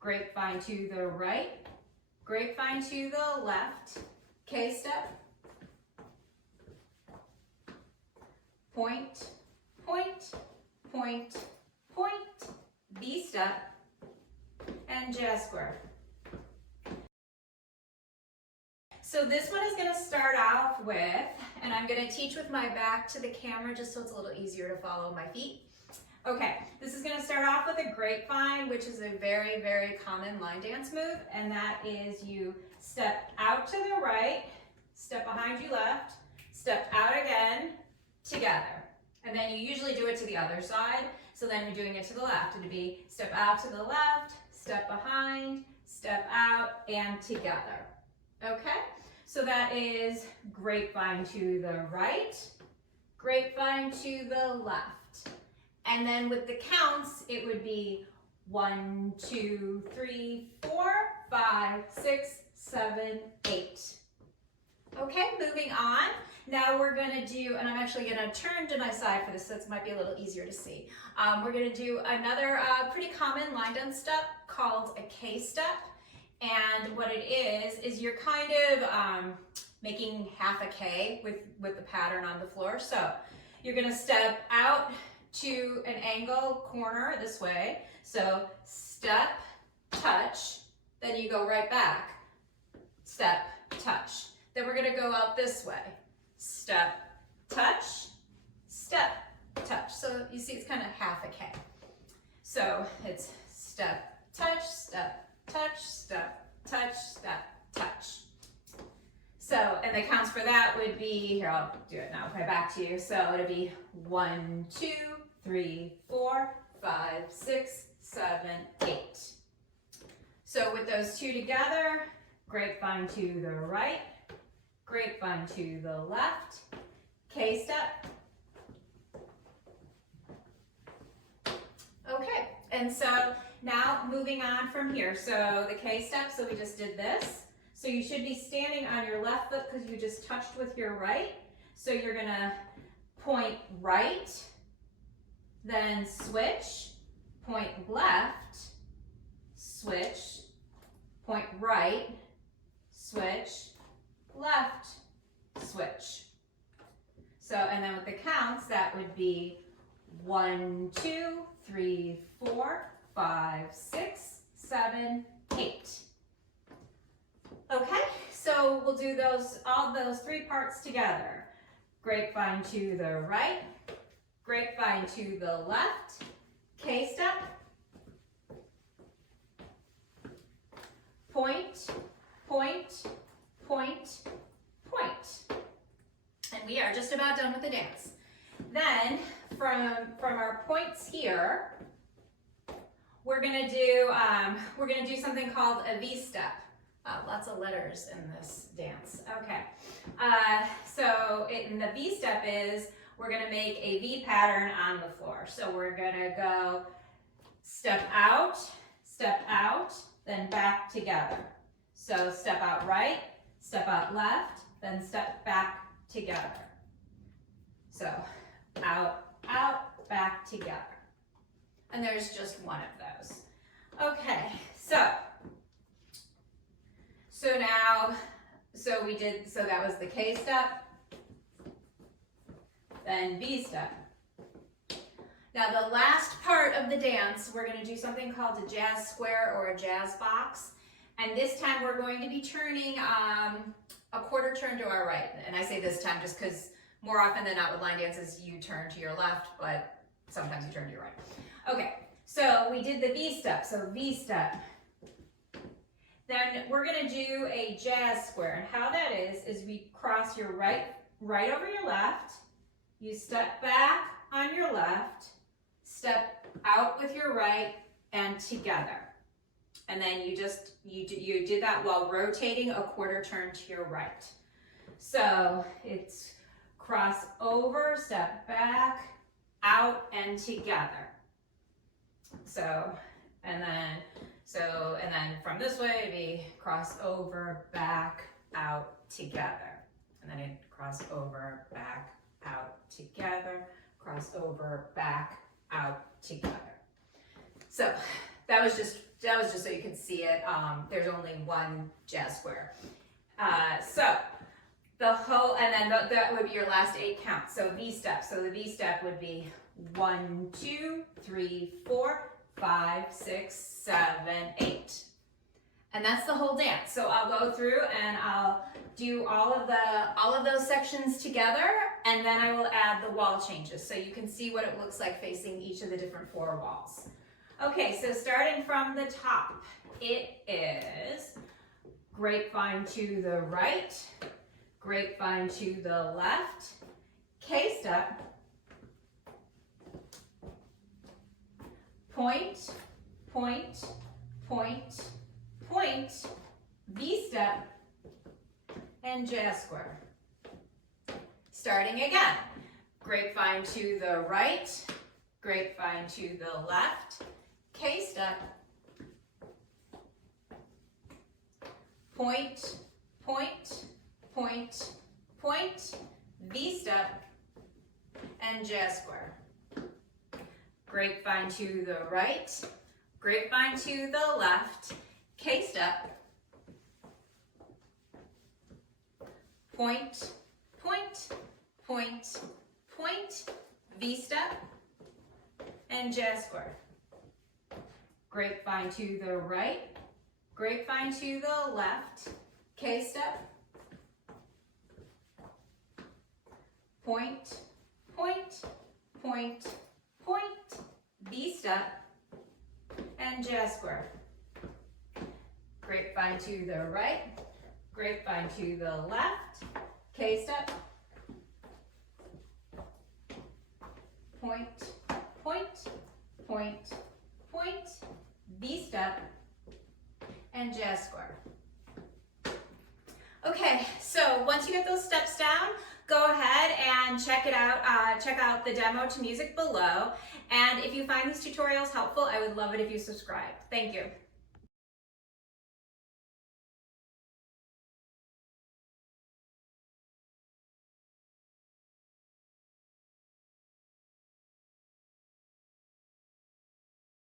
grapevine to the right, grapevine to the left, K-step, point, point, point, point, B-step, and jazz square. So this one is going to start off with, and I'm going to teach with my back to the camera just so it's a little easier to follow my feet. Okay, this is going to start off with a grapevine, which is a very, very common line dance move, and that is you step out to the right, step behind you left, step out again, together. And then you usually do it to the other side, so then you're doing it to the left. It'd be step out to the left, step behind, step out, and together. Okay, so that is grapevine to the right, grapevine to the left. And then with the counts, it would be 1, 2, 3, 4, 5, 6, 7, 8. Okay, moving on. Now we're gonna do, and I'm actually gonna turn to my side for this so it might be a little easier to see. We're gonna do another pretty common line dance step called a K-step. And what it is you're kind of making half a K with the pattern on the floor. So you're gonna step out to an angle corner this way. So step, touch, then you go right back. Step, touch. Then we're gonna go out this way. Step, touch, step, touch. So you see it's kind of half a K. So it's step, touch, step, touch, step, touch, step, touch. So, and the counts for that would be, here, I'll do it now, put it back to you. So it'd be 1, 2, 3, 4, 5, 6, 7, 8. So with those two together, grapevine to the right, grapevine to the left, K-step. Okay, and so now moving on from here. So the K-step, so we just did this. So you should be standing on your left foot because you just touched with your right. So you're gonna point right, then switch, point left, switch, point right, switch, left, switch. So, and then with the counts, that would be 1, 2, 3, 4, 5, 6, 7, 8. Okay, so we'll do all those three parts together. Grapevine to the right, grapevine to the left, K-step, point, point, point, point. And we are just about done with the dance. Then from our points here, we're gonna do something called a V-step. Lots of letters in this dance. Okay, so in the V-step is we're gonna make a V pattern on the floor. So we're gonna go step out, then back together. So step out right, step out left, then step back together. So out, out, back together. And there's just one of those. Okay, so now, so that was the K step, then B step. Now the last part of the dance, we're gonna do something called a jazz square or a jazz box. And this time we're going to be turning a quarter turn to our right. And I say this time just because more often than not with line dances, you turn to your left, but sometimes you turn to your right. Okay, so we did the V step, so V step. Then we're gonna do a jazz square. And how that is we cross your right over your left, you step back on your left, step out with your right, and together. And then you did that while rotating a quarter turn to your right. So it's cross over, step back, out, and together. And then from this way it'd be cross over, back, out, together. And then it cross over, back, out, together, cross over, back, out, together. So that was just that was just so you could see it. There's only one jazz square. So the whole, and then that would be your last 8 counts. So V step. So the V step would be 1, 2, 3, 4, 5, 6, 7, 8. And that's the whole dance. So I'll go through and I'll do all of those sections together, and then I will add the wall changes so you can see what it looks like facing each of the different 4 walls. Okay, so starting from the top, it is grapevine to the right, grapevine to the left, K-step, point, point, point, point, V-step, and jazz square. Starting again, grapevine to the right, grapevine to the left, K-step, point, point, point, point, V-step, and jazz square. Grapevine to the right, grapevine to the left, K-step, point, point, point, point, V-step, and jazz square. Grapevine to the right, grapevine to the left, K-step, point, point, point, point, V-step, and jazz square. Grapevine to the right, grapevine to the left, K-step, point, point, point, point, V-step, and jazz square. Okay, so once you get those steps down, go ahead and check it out. Check out the demo to music below. And if you find these tutorials helpful, I would love it if you subscribe. Thank you.